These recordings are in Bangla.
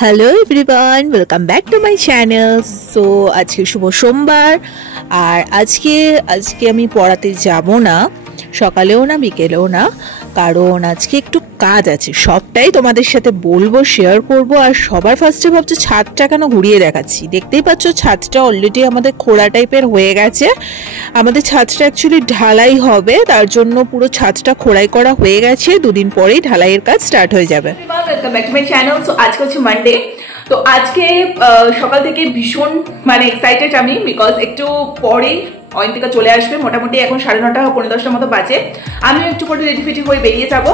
Hello everyone, welcome back to my channel. So আজকে শুভ সোমবার, আর আজকে আমি পড়াতে যাব না, সকালেও না বিকেলেও না, কারণ আজকে একটু কাজ আছে। সবটাই তোমাদের সাথে বলবো, শেয়ার করব। আর সবার ফার্স্টে ভাবছো ছাদটা কেন ঘুরিয়ে দেখাচ্ছি। দেখতেই পাচ্ছ ছাদটা অলরেডি আমাদের খোলা টাইপের হয়ে গেছে। আমাদের ছাদটা অ্যাকচুয়ালি ঢালাই হবে, তার জন্য পুরো ছাদটা খোড়াই করা হয়ে গেছে। দুদিন পরেই ঢালাইয়ের কাজ স্টার্ট হয়ে যাবে। Welcome back to my channel. So আজকে হচ্ছে মানডে। তো আজকে সকাল থেকে ভীষণ এক্সাইটেড আমি, বিকজ একটু পরে অয়ন্তিকা চলে আসবে। মোটামুটি এখন 9:30 পৌনে 10টার মতো বাজে। আমিও একটু পরে রেডি ফেডি হয়ে বেরিয়ে যাবো।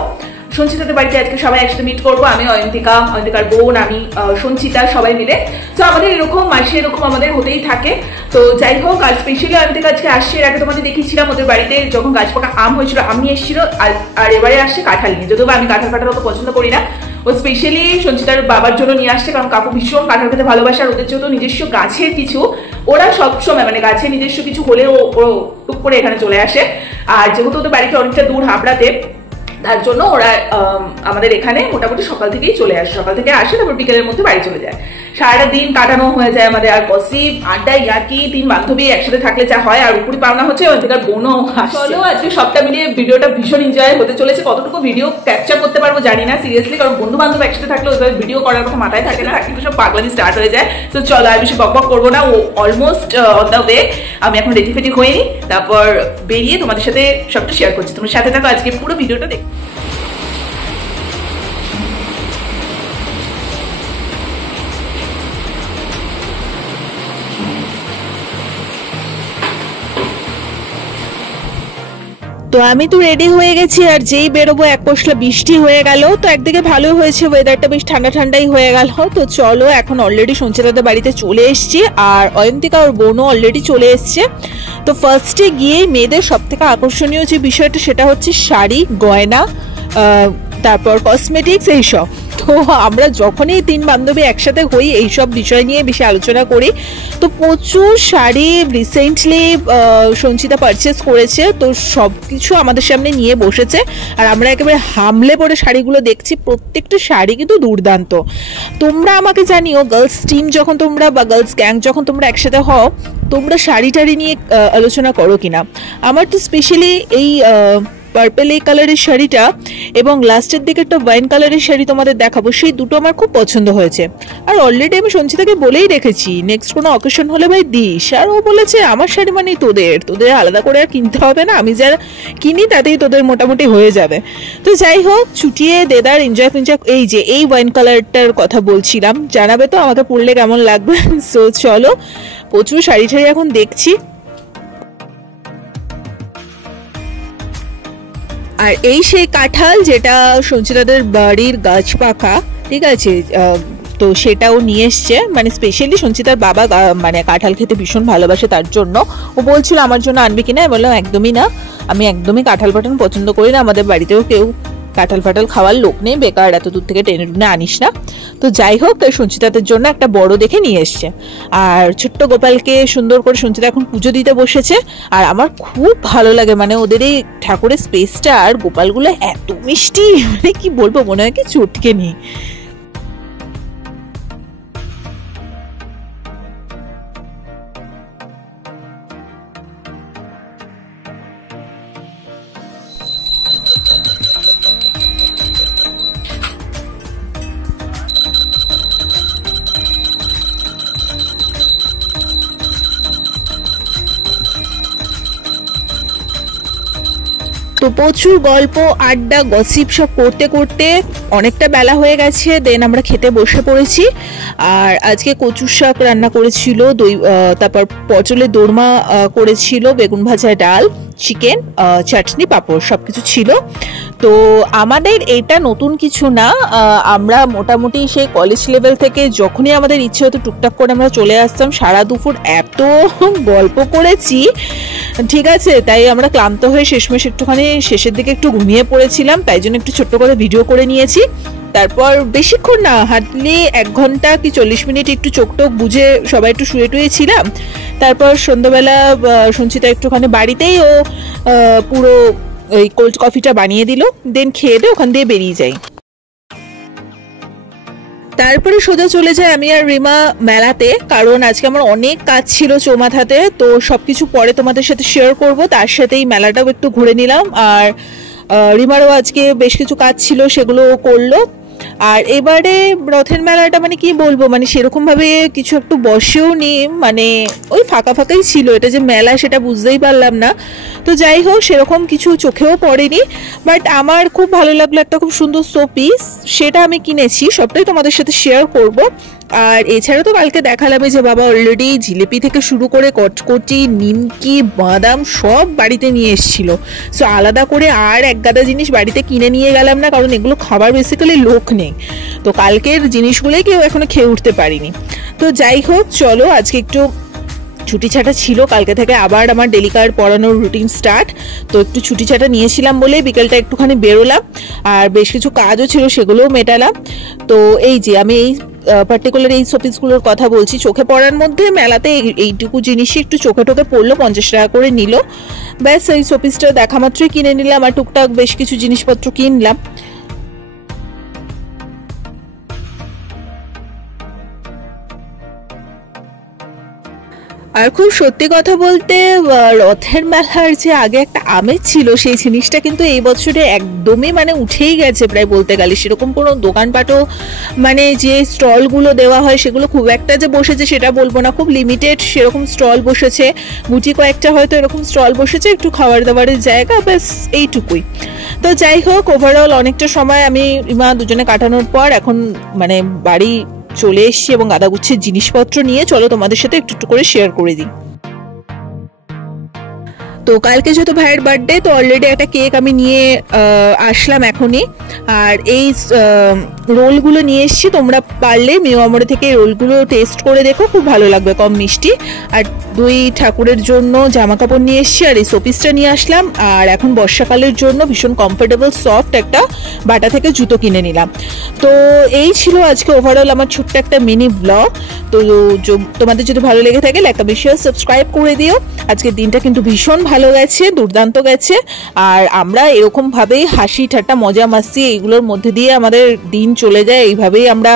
সঞ্চিতাদের বাড়িতে আজকে সবাই একসাথে মিট করবো। আমি, অয়ন্তিকার বোন, আমি, সঞ্চিতা, সবাই মিলে। তো আমাদের এরকম মাসে এরকম আমাদের হতেই থাকে। তো যাই হোক, আর স্পেশালি অয়ন্তিকা আজকে আসছে। এর আগে তোমাদের দেখিয়েছিলাম ওদের বাড়িতে যখন গাছ পাকা আম হয়েছিল, আম নিয়ে এসেছিল। আর এবারে আসছে কাঁঠাল নিয়ে। যদিও আমি কাঁঠাল কাটার অত পছন্দ করি না, ও স্পেশালি সঞ্চিতার বাবার জন্য নিয়ে আসছে, কারণ কাকু ভীষণ কাঁঠাল খেতে ভালোবাসে। আর ওদের যেহেতু নিজস্ব গাছের কিছু, ওরা সবসময় গাছের নিজস্ব কিছু হলে ও টুক করে এখানে চলে আসে। আর যেহেতু ওদের বাড়িতে অনেকটা দূর হাবড়াতে, তার জন্য ওরা আমাদের এখানে মোটামুটি সকাল থেকেই চলে আসে। সকাল থেকে আসে, তারপর বিকেলের মধ্যে বাড়ি চলে যায়। সারাটা দিন কাটানো হয়ে যায় আমাদের। আর গসিপ, আড্ডা, ইয়াকি, 3 বান্ধবী একসাথে থাকলে যা হয়। আর উপরি পাওনা হচ্ছে অধিকার বোনও। চলো আজকে সবটা মিলিয়ে ভিডিওটা ভীষণ এনজয় হতে চলেছে। কতটুকু ভিডিও ক্যাপচার করতে পারবো জানি না সিরিয়াসলি, কারণ বন্ধু বান্ধব একসাথে থাকলে ওইভাবে ভিডিও করার কথা মাথায় থাকে না, কিন্তু সব পাগলামি স্টার্ট হয়ে যায়। তো চলো আর বেশি বক বক করবো না, ও অলমোস্ট অন দ্য ওয়ে। আমি এখন রেডি ফেডি হয়নি, তারপর বেরিয়ে তোমাদের সাথে সবটা শেয়ার করছি। তোমার সাথে থাকো আজকে পুরো ভিডিওটা দেখ। তো আমি তো রেডি হয়ে গেছি, আর যেই বেরোবো এক পশলা বৃষ্টি হয়ে গেল। তো একদিকে ভালো হয়েছে, ওয়েদারটা বেশ ঠান্ডা ঠান্ডাই হয়ে গেল। তো চলো, এখন অলরেডি সঞ্চিতাদের বাড়িতে চলে এসেছি, আর অয়ন্তিকা ওর বোনও অলরেডি চলে এসছে। তো ফার্স্টে গিয়ে মেয়েদের সব থেকে আকর্ষণীয় যে বিষয়টা, সেটা হচ্ছে শাড়ি, গয়না, তারপর কসমেটিক্স, এইসব। তো আমরা যখনই 3 বান্ধবী একসাথে হই, এইসব বিষয় নিয়ে বেশি আলোচনা করি। তো প্রচুর শাড়ি রিসেন্টলি সঞ্চিতা পারচেস করেছে। তো সব কিছু আমাদের সামনে নিয়ে বসেছে, আর আমরা একেবারে হামলে পড়ে শাড়িগুলো দেখছি। প্রত্যেকটা শাড়ি কিন্তু দুর্দান্ত। তোমরা আমাকে জানিও, গার্লস টিম যখন তোমরা বা গার্লস গ্যাং যখন তোমরা একসাথে হও, তোমরা শাড়ি টাড়ি নিয়ে আলোচনা করো কিনা। আমার তো স্পেশালি এই পার্পল এই কালারের শাড়িটা এবং লাস্টের দিকে একটা ওয়াইন কালারের শাড়ি তোমাদের দেখাবো, সেই দুটো আমার খুব পছন্দ হয়েছে। আর অলরেডি আমি সঞ্চিতাকে বলেই রেখেছি নেক্সট কোনো অকেশন হলে ভাই দিস। আর ও বলেছে আমার শাড়ি মানে তোদের আলাদা করে আর কিনতে হবে না, আমি যা কিনি তাতেই তোদের মোটামুটি হয়ে যাবে। তো যাই হোক, ছুটিয়ে দেদার এনজয় ফেনজয়। এই যে এই ওয়াইন কালারটার কথা বলছিলাম, জানাবে তো আমাকে পরলে কেমন লাগবে। সো চলো, প্রচুর শাড়ি ঠাড়ি এখন দেখছি। আর এই সেই কাঁঠাল যেটা সঞ্চিতাদের বাড়ির গাছ পাকা, ঠিক আছে। তো সেটাও নিয়ে এসছে, স্পেশালি সঞ্চিতার বাবা কাঁঠাল খেতে ভীষণ ভালোবাসে, তার জন্য ও বলছিল আমার জন্য আনবি কিনা। আমি বললাম একদমই না, আমি একদমই কাঁঠাল পাঠান পছন্দ করি না। আমাদের বাড়িতেও কেউ কাঁঠাল ফাটাল খাওয়ার লোক নেই, বেকার এত দূর থেকে টেনে টুনে আনিস না। তো যাই হোক, সঞ্চিতাদের জন্য একটা বড় দেখে নিয়ে এসছে। আর ছোট্ট গোপালকে সুন্দর করে সঞ্চিতা এখন পুজো দিতে বসেছে। আর আমার খুব ভালো লাগে, ওদের এই ঠাকুরের স্পেসটা, আর গোপালগুলো এত মিষ্টি, কি বলবো, মনে হয় কি চটকে নি। তো প্রচুর গল্প, আড্ডা, গসিপ সব করতে করতে অনেকটা বেলা হয়ে গেছে। দেন আমরা খেতে বসে পড়েছি। আর আজকে কচুর শাক রান্না করেছিল, দই, তারপর পটলের দোরমা করেছিল, বেগুন ভাজা, ডাল, চিকেন, চাটনি, পাঁপড়, সব কিছু ছিল। তো আমাদের এটা নতুন কিছু না, আমরা মোটামুটি সেই কলেজ লেভেল থেকে যখনই আমাদের ইচ্ছে হতো টুকটাক করে আমরা চলে আসতাম। সারা দুপুর এত গল্প করেছি, ঠিক আছে। তাই আমরা ক্লান্ত হয়ে শেষমেশ একটুখানি শেষের দিকে একটু ঘুমিয়ে পড়েছিলাম, তাই জন্য একটু ছোট্ট করে ভিডিও করে নিয়েছি। তারপর বেশিক্ষণ না, হার্ডলি 1 ঘন্টা কি 40 মিনিট একটু চোখ টোক বুঝে সবাই একটু শুয়ে টুয়ে ছিলাম। তারপর সন্ধ্যাবেলা সঞ্চিতা একটুখানি বাড়িতেই ও পুরো ওই কোল্ড কফিটা বানিয়ে দিল, দেন খেয়ে দিয়ে ওখান দিয়ে বেরিয়ে যাই। তারপরে সোজা চলে যায় আমি আর রিমা মেলাতে, কারণ আজকে আমার অনেক কাজ ছিল চৌমাথাতে। তো সবকিছু পরে তোমাদের সাথে শেয়ার করব, তার সাথেই মেলাটাও একটু ঘুরে নিলাম। আর রিমারও আজকে বেশ কিছু কাজ ছিল, সেগুলো করলো। আর এবারে রথের মেলাটা মানে কি বলবো, মানে সেরকম ভাবে কিছু একটু বসেও নি, মানে ওই ফাঁকা ফাঁকাই ছিল। এটা যে মেলা সেটা বুঝতেই পারলাম না। তো যাই হোক, সেরকম কিছু চোখেও পড়েনি। বাট আমার খুব ভালো লাগলো, একটা খুব সুন্দর শোপিস, সেটা আমি কিনেছি, সবটাই তোমাদের সাথে শেয়ার করব। আর এছাড়া তো কালকে দেখালাম যে বাবা অলরেডি জিলিপি থেকে শুরু করে কটকটি, নিমকি, বাদাম সব বাড়িতে নিয়ে এসেছিল। সো আলাদা করে আর এক গাদা জিনিস বাড়িতে কিনে নিয়ে গেলাম না, কারণ এগুলো খাবার বেসিক্যালি লোক নেই। তো কালকের জিনিসগুলোই কেউ এখনো খেয়ে উঠতে পারিনি। তো যাই হোক, চলো আজকে একটু ছুটি ছাটা ছিল, কালকে থেকে আবার আমার ডেলিকার পড়ানোর রুটিন স্টার্ট। তো একটু ছুটি ছাটা নিয়েছিলাম বলে বিকেলটা একটুখানি বেরোলাম, আর বেশ কিছু কাজও ছিল সেগুলোও মেটালাম। তো এই যে আমি এই পার্টিকুলার এই শোপিসগুলোর কথা বলছি, চোখে পড়ার মধ্যে মেলাতে এইটুকু জিনিসই একটু চোখে টোকে পড়লো, 50 টাকা করে নিল। ব্যাস এই শোপিসটা দেখা মাত্রই কিনে নিলাম, আর টুকটাক বেশ কিছু জিনিসপত্র কিনলাম। আর খুব সত্যি কথা বলতে, রথের মেলার যে আগে একটা আমেজ ছিল, সেই জিনিসটা কিন্তু এই বছরে একদমই মানে উঠেই গেছে প্রায় বলতে গেলে। সেরকম কোনো দোকানপাটও মানে যে স্টলগুলো দেওয়া হয় সেগুলো খুব একটা যে বসেছে সেটা বলবো না, খুব লিমিটেড সেরকম স্টল বসেছে। গুটি কয়েকটা হয়তো এরকম স্টল বসেছে, একটু খাবার দাবারের জায়গা, ব্যাস এইটুকুই। তো যাই হোক, ওভারঅল অনেকটা সময় আমি রিমা দুজনে কাটানোর পর এখন মানে বাড়ি চলে এসেছি, এবং গাদাগুচ্ছের জিনিসপত্র নিয়ে চলো তোমাদের সাথে একটু একটু করে শেয়ার করে দিই। তো কালকে যেহেতু ভাইয়ের বার্থডে, তো অলরেডি একটা কেক আমি নিয়ে আসলাম এখনই। আর এই রোলগুলো নিয়ে এসেছি, তোমরা পারলে মিওয়ামোড়ে থেকে এই রোলগুলো টেস্ট করে দেখো, খুব ভালো লাগবে, কম মিষ্টি। আর দুই ঠাকুরের জন্য জামা কাপড় নিয়ে এসেছি, আর এই শোপিসটা নিয়ে আসলাম। আর এখন বর্ষাকালের জন্য ভীষণ কমফোর্টেবল সফট একটা বাটা থেকে জুতো কিনে নিলাম। তো এই ছিল আজকে ওভারঅল আমার ছোট্ট একটা মিনি ব্লগ। তো তোমাদের যদি ভালো লেগে থাকে লাইক কমেন্ট শেয়ার সাবস্ক্রাইব করে দিও। আজকের দিনটা কিন্তু ভীষণ ভালো গেছে, দুর্দান্ত গেছে। আর আমরা এরকম ভাবেই হাসি ঠাট্টা মজা মাস্তি এইগুলোর মধ্যে দিয়ে আমাদের দিন চলে যায়, এইভাবেই আমরা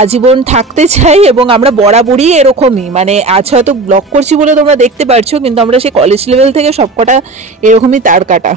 আজীবন থাকতে চাই। এবং আমরা বরাবরই এরকমই, মানে আজ হয়তো ব্লগ করছি বলে তোমরা দেখতে পারছো, কিন্তু আমরা সেই কলেজ লেভেল থেকে সবকটা এরকমই তার কাটা।